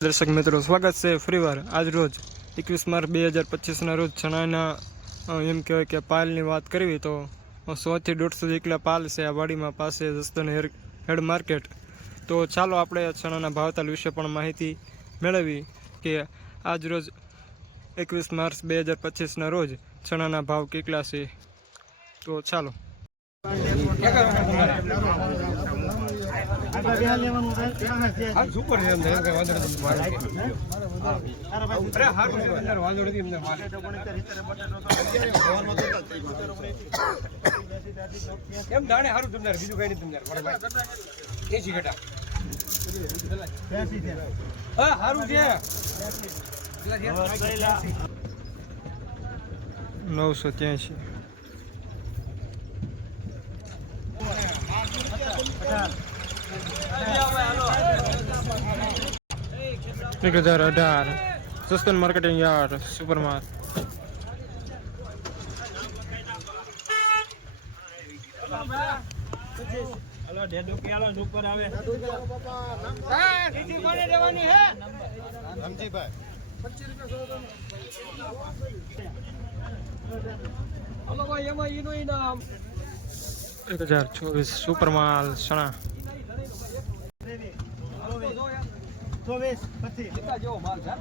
દર્શક મિત્રો, સ્વાગત છે ફરીવાર આજ રોજ 21 માર્ચ 2025ના રોજ ચણાના એમ કહેવાય કે પાલની વાત કરવી તો 100 થી 150 જેટલા પાલ છે આ વાડીમાં પાસે જસદણ હેડ માર્કેટ. તો ચાલો આપણે ચણાના ભાવતાલ વિશે પણ માહિતી મેળવી કે આજ રોજ 21 માર્ચ 2025ના રોજ ચણાના ભાવ કેટલા છે. તો ચાલો એમ દાણે હારું તમને બીજું કઈ નહીં તમને 80 ઘટા હા હારું છે 983 1018 જસદણ માર્કેટિંગ યાર્ડ સુપરમાં. હલો ડેડો કે આલો ઉપર આવે હા સીધી કોને દેવાની હે રમજીભાઈ 25 રૂપિયા હલો ભાઈ એમાં ઈનો ઇનામ 1024 સુપર માલ સણા 24 25 જેવો માલ છે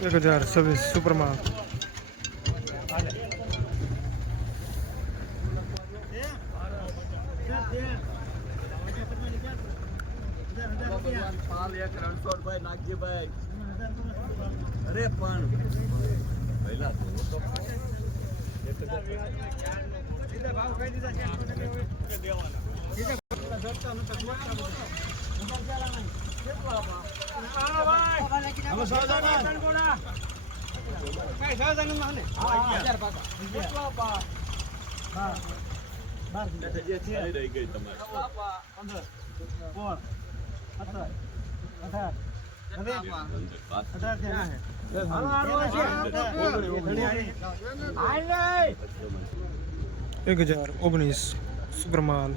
1026 સુપર માલ 1019 સુપર માલ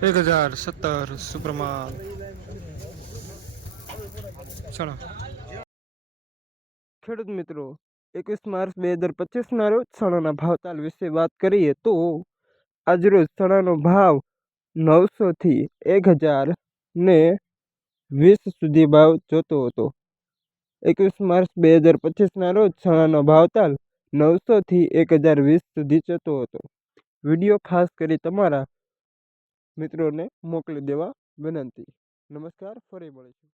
1017 સુપર માલ ચણા. ખેડૂત મિત્રો, 21 માર્ચ 2025ના રોજ ચણાના ભાવતાલ વિશે વાત કરીએ તો આજરોજ ચણાનો ભાવ 900 થી 1020 સુધી ભાવ જોતો હતો. 21 માર્ચ 2025ના રોજ ચણાનો ભાવતાલ 900 થી 1020 સુધી જતો હતો. વિડીયો ખાસ કરી તમારા મિત્રોને મોકલી દેવા વિનંતી. નમસ્કાર, ફરી મળીશું.